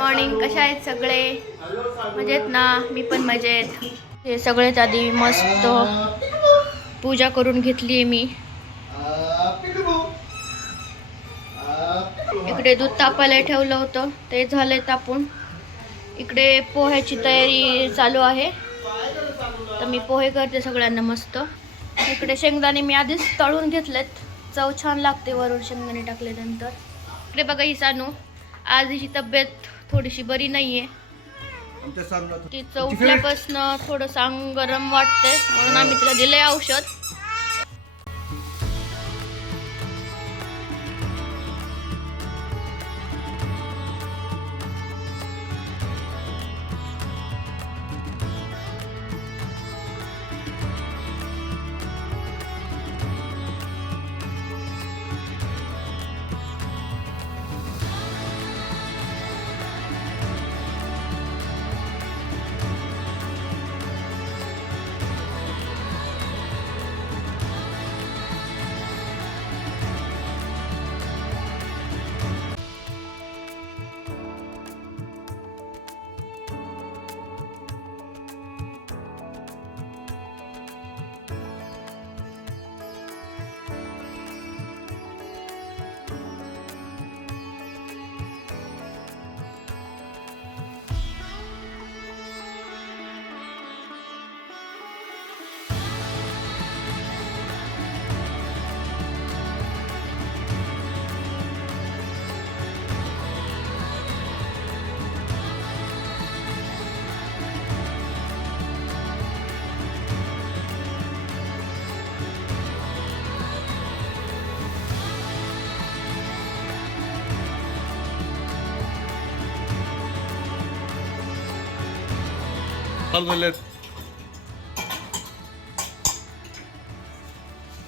Morning. कशा आहेत सगळे? मजेत ना? मी पण मजेत. हे सगळ्यात आधी मस्त पूजा करून घेतली आहे मी. इकडे दूध तापायला ठेवलं होतं, ते झालंय तापून. इकडे पोह्याची तयारी चालू आहे, तर मी पोहे करते सगळ्यांना मस्त. इकडे शेंगदाणे मी आधीच तळून घेतलेत, चव छान लागते वरून शेंगदाणे टाकल्यानंतर. इकडे बघा ही सानू, आज हिची तब्येत थोडीशी बरी नाहीये. तिचं उठल्यापासून थोडंसं अंग गरम वाटतंय, म्हणून आम्ही तिला दिलंय औषध.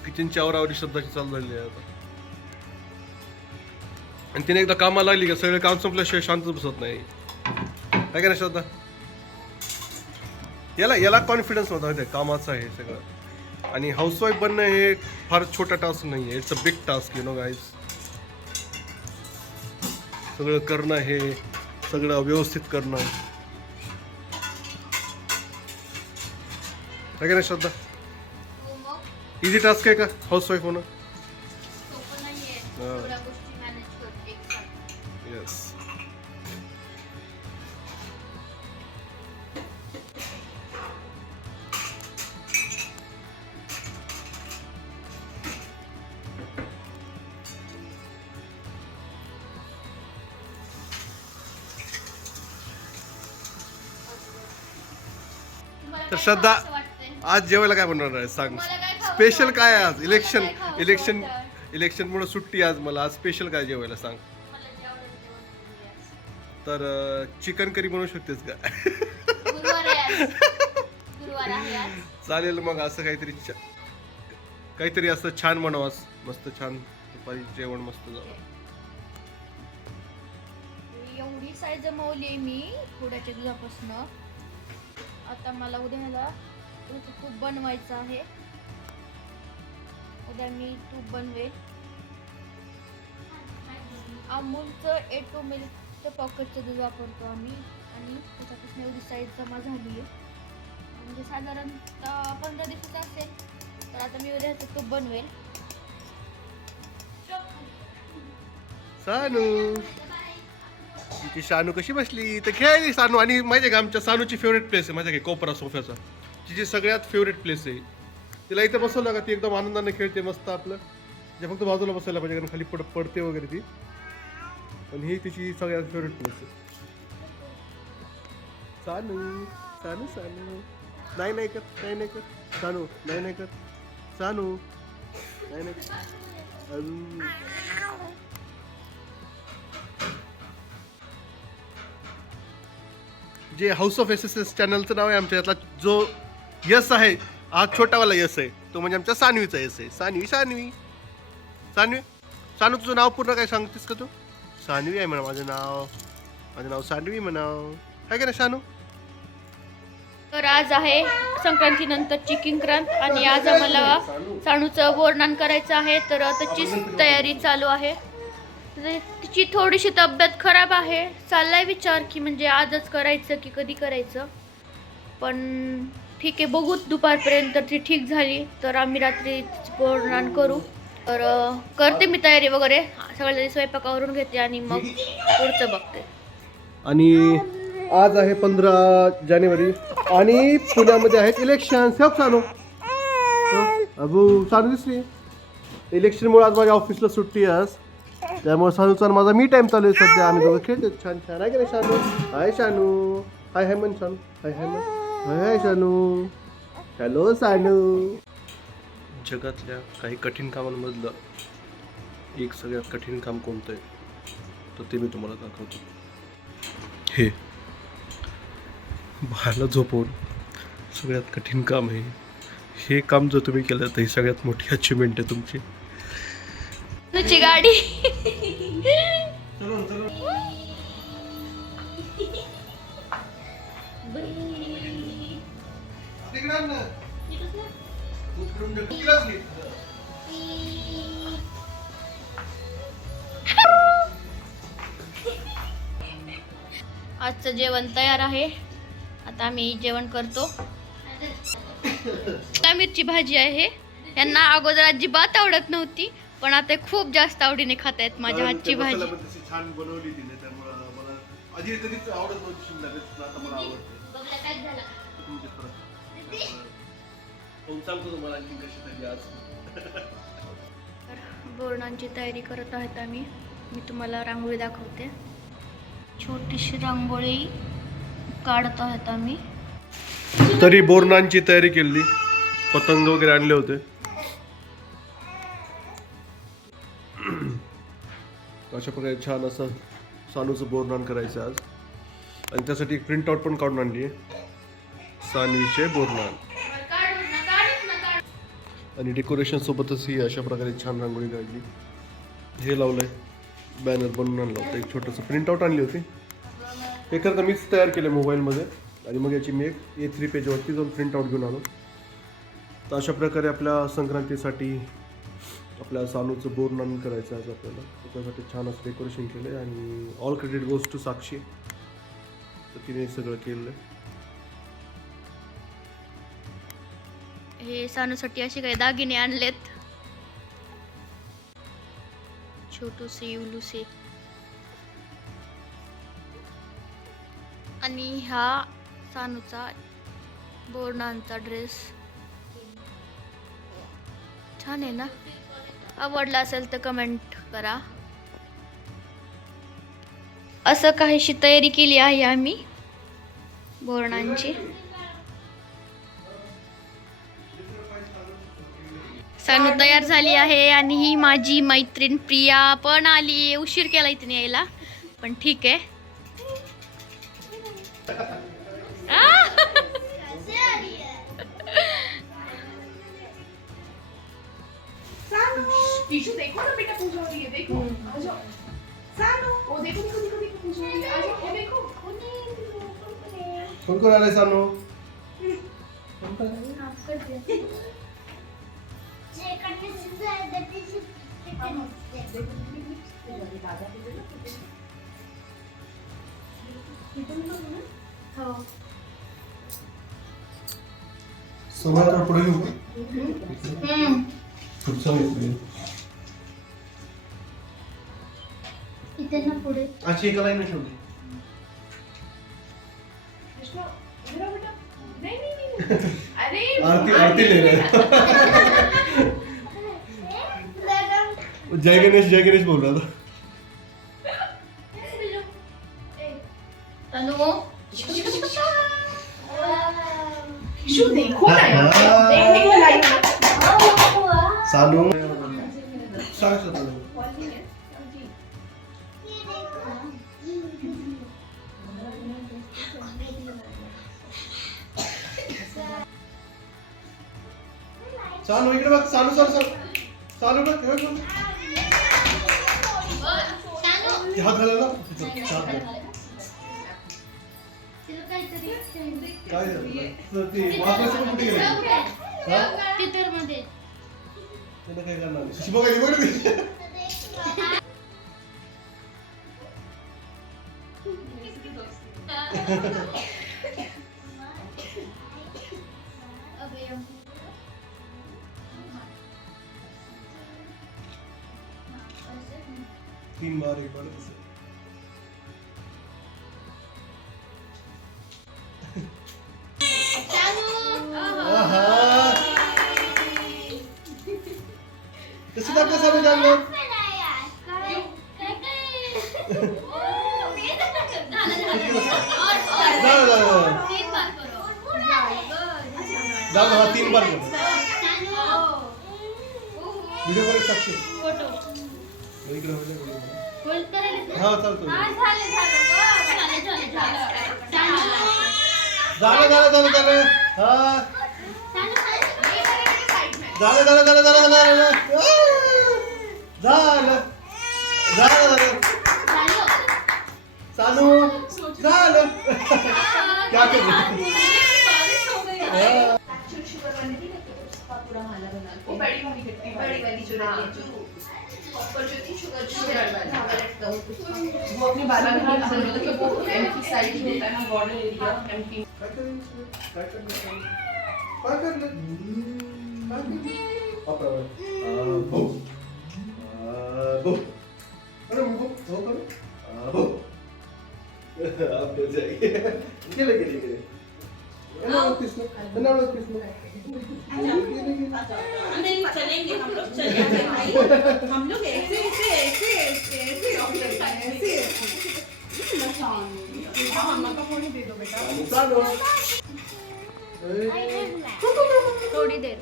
किचनची आवरावरी शब्दाची चालू झाली आहे आता. आणि तिने एकदा कामाला लागली का सगळे काम संपल्याशिवाय शांत बसत नाही. काय का नाही श्रद्धा? याला कॉन्फिडन्स होता माहिती आहे, कामाचं आहे सगळं. आणि हाऊसवाईफ बनणं हे फार छोटा टास्क नाही आहे, it's a big task, you know guys. सगळं करणं हे सगळं व्यवस्थित करणं. काय का नाही श्रद्धा? इझी टास्क आहे का हाऊसवाईफ होणं? येस. तर श्रद्धा, आज जेवायला काय बनवणार आहे सांग? स्पेशल काय आज? इलेक्शन मुळे सुट्टी आज मला. आज स्पेशल काय जेवायला सांग? तर चिकन करी बनवू शकतेस का? चालेल मग. असं काहीतरी असं छान बनवास, मस्त छान दुपारी जेवण मस्त जावं. एवढी साईज जमवली आहे मी थोड्याच्या दुधापासून. आता मला उद्याला तूप बनवायचं आहे. उद्या मी तूप बनवेल. अमूलचं A2 मिल्कचं पॉकेटचं दूध वापरतो आम्ही, आणि त्याच्यापासून एवढी साईज जमा झाली आहे. म्हणजे साधारणतः 15 दिवसाचं असेल. तर आता मी उद्या तूप बनवेल. सानू, ती सानू कशी बसली तर खेळली सानू. आणि माहिती आहे का, आमच्या सानूची फेवरेट प्लेस आहे माझ्या काही कोपरा सोफ्याचा. तिची सगळ्यात फेवरेट प्लेस आहे. तिला इथं बसवलं का ती एकदम आनंदाने खेळते मस्त. आपलं जे फक्त बाजूला बसायला पाहिजे, कारण खाली पडते वगैरे ती. पण ही तिची सगळ्यात फेवरेट प्लेस आहे. सानू सानू सानू, नाही कर, नाही कर सानू, नाही कर सानू, नाही कर. जे हाऊस ऑफ SSS चॅनलचं नाव आहे आमच्या, यातला जो यस आहे, हा छोटावाला यस आहे, तो म्हणजे आमच्या सानवीचा यस आहे. सानवी सानवी सानवी सानू, तुझं नाव पूर्ण काय सांगतेस का तू? सानवी आहे म्हणा माझं नाव सानवी म्हणाव. आहे का नाही सानू? तर आज आहे संक्रांतीनंतरची किंक्रांत, आणि आज आम्हाला सानूचं बोरनान करायचं आहे. तर त्याचीच तयारी चालू आहे. तिची थोडीशी तब्येत खराब आहे. चाललाय विचार की म्हणजे आजच करायचं की कधी करायचं, पण ठीक आहे, बघू दुपारपर्यंत ती ठीक झाली तर आम्ही रात्री बोरनान करू. तर करते मी तयारी वगैरे, सगळ्या स्वयंपाकावरून घेते आणि मग पुढचं बघते. आणि आज आहे 15 जानेवारी आणि पुण्यामध्ये आहेत इलेक्शन. सब सानू अबू सानू दिसली. इलेक्शनमुळे आज माझ्या ऑफिसला सुट्टी आहे आज, त्यामुळे सानूचा माझा मी टाइम चालू आहे सध्या. आम्ही दोघं खेळतो छान छान. आहे की नाही शानू? हाय शानू. हाय हाय मन शानू. हाय हाय मन. हाय हाय शानू. हॅलो सानू. जगातल्या काही कठीण कामांमधलं एक सगळ्यात कठीण काम कोणतं आहे तर ते मी तुम्हाला दाखवतो. हे बाळाला झोपवून सगळ्यात कठीण काम आहे. हे काम जर तुम्ही केलं तर ही सगळ्यात मोठी अचिव्हमेंट आहे तुमची. तुझी गाडी. आजचं जेवण तयार आहे. आता आम्ही जेवण करतो. मिरची भाजी आहे. यांना अगोदर अजिबात आवडत नव्हती, पण आता खूप जास्त आवडीने खात आहेत माझ्या हातची भाजी. छान बनवली तिने, त्यामुळे मला आधी कधीच आवडत नव्हती शिमला मिरची, आता मला आवडते. सांगतो तुम्हाला आणखी कशी झाली आज. बोरणांची तयारी करत आहेत आम्ही. मी तुम्हाला रांगोळी दाखवते. छोटीशी रांगोळी काढत आहेत आम्ही. तरी बोरणांची तयारी केली, पतंग वगैरे आणले होते. अशा प्रकारे छान असं सानूचं बोरनान करायचं आज, आणि त्यासाठी एक प्रिंट आउट पण काढून आणली आहे, सानवीचे बोरनान. आणि डेकोरेशन सोबतच ही अशा प्रकारे छान रांगोळी काढली. हे लावलंय, बॅनर बनवून आणलं होतं. एक छोटंसं प्रिंट आउट आणली होती, हे करता मीच तयार केलं मोबाईलमध्ये, आणि मग याची मी एक A3 पेजवरती जाऊन प्रिंट आउट घेऊन आलो. तर अशा प्रकारे आपल्या संक्रांतीसाठी आपल्या सानूचं बोरनान करायचं आज आपल्याला. त्याच्यासाठी छान असं डेकोरेशन केलं आहे, आणि ऑल क्रेडिट गोज टू साक्षी, तर तिने सगळं केलं आहे. हे सानूसाठी असे काही दागिने आणलेत, छोटूसे युलूसे. आणि हा सानूचा बोरनांचा ड्रेस छान आहे ना? आवडला असेल तर कमेंट करा. असं काहीशी तयारी केली आहे आम्ही बोरणांची. सानू तयार झाली आहे, आणि ही माझी मैत्रीण प्रिया पण आली. उशीर केला इथे यायला, पण ठीक आहे. टीशू देखो ना बेटा, पूजा हो रही है, देखो आ जाओ सानू, वो देखो देखो देखो देखो पूजा हो रही है, आ जाओ, वो देखो कोण कोण आले सानू? समोर पुढे घेऊ. खूप चांगली इथे ना पुढे अशी एका लाईन ठेवली. कृष्णा इधर आओ बेटा. नहीं नहीं नहीं, अरे आरती ले रहा है. जय गणेश बोल रहा था. तनु टीशू देखो ना यार, देखने को लाइक सानू सांग सर. सानू इकडे बघ. सानू सर सर सानू बघ. हात घाला ना. काय झालं? ती वाजवायचं कुठे गेली? तिथरमध्ये त्यांना काय करणार? शिशी बघायची बघ. तीन बार एक बार ऐसे. कसं दाखव सानू जाणलं? झालं हा 3 बार झालं. व्हिडिओ कॉल साक्षी इकडे होते हा चालतो. झालं झालं झालं झालं हा झालं झालं झालं झालं झालं झालं झालं झालं सानू झालं क्या कर एक्चुअल शुगर वाली थी ना तो उसका पूरा माला बना के बड़ी वाली खट्टी बड़ी वाली जो रहती है जो ऊपर जो थी शुगर धागा लटका वो अपने बालों में नहीं असर होता कि वो एम्प्टी साइड जो होता है ना बॉर्डर एरिया एम्प्टी काय करलं बो बो अरे बो हो करो बो आप ले जाइए गेले गेले गेले ना नहीं चलेंगे हम लोग चलेंगे भाई हम लोग ऐसे ऐसे ऐसे ऐसे ऐसे ऐसे मम्मा का फोन दे दो बेटा थोडी देर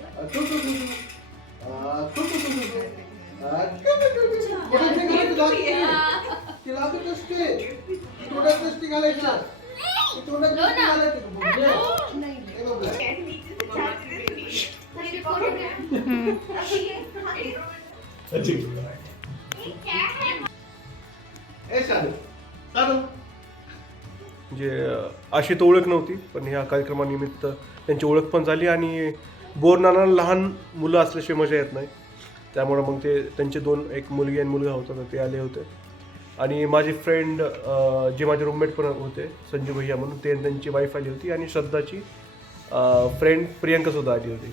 म्हणजे अशी तर ओळख नव्हती, पण ह्या कार्यक्रमानिमित्त त्यांची ओळख पण झाली आणि बोरनाना लहान मुलं असल्याशिवाय मजा येत नाही. त्यामुळं मग ते त्यांचे एक मुलगी आणि मुलगा होता तर ते आले होते. आणि माझी फ्रेंड जे माझे रूममेट पण होते संजू भैया म्हणून ते त्यांची वाईफ आली होती आणि श्रद्धाची फ्रेंड प्रियंकासुद्धा आली होती.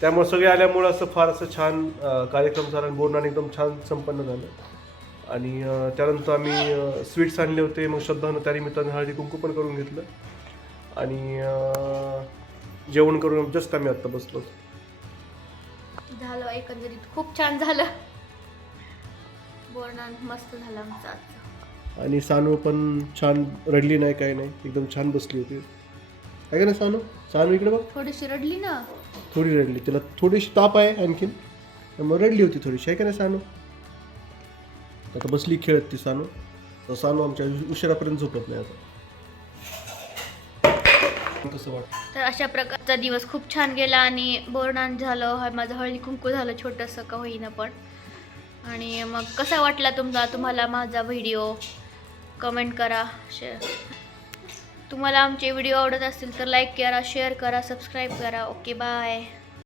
त्यामुळे सगळे आल्यामुळं असं फार असं छान कार्यक्रम झाला आणि बोरनान एकदम छान संपन्न झालं. आणि त्यानंतर आम्ही स्वीट्स आणले होते. मग श्रद्धानं त्या निमित्तानं हळदी कुंकू पण करून घेतलं आणि जेवण करून जस्ट आम्ही आत्ता बसलो. झालं एकंदरीत खूप छान झालं. बोरनान मस्त झालं आमचं आजचं. आणि सानू पण छान रडली नाही, काही नाही, एकदम छान बसली होती. काय ना सानू सानू इकडे बघ. थोडीशी रडली ना. थोडी रडली, तिला थोडीशी ताप आहे आणखीन, मग रडली होती थोडीशी. आहे का नाही सानू? आता बसली खेळत ती सानू. तर सानू आमच्या उशिरापर्यंत झोपत नाही आता. कसं वाटतं? तर अशा प्रकारचा दिवस खूप छान गेला आणि बोरनान झालं, माझं हळदी कुंकू झालं छोटंसं का होईना पण. आणि मग कसा वाटला तुम्हाला माझा व्हिडिओ कमेंट करा. तुम्हाला आमचे व्हिडिओ आवडत असतील तर लाईक करा, शेअर करा, सबस्क्राईब करा. Okay bye.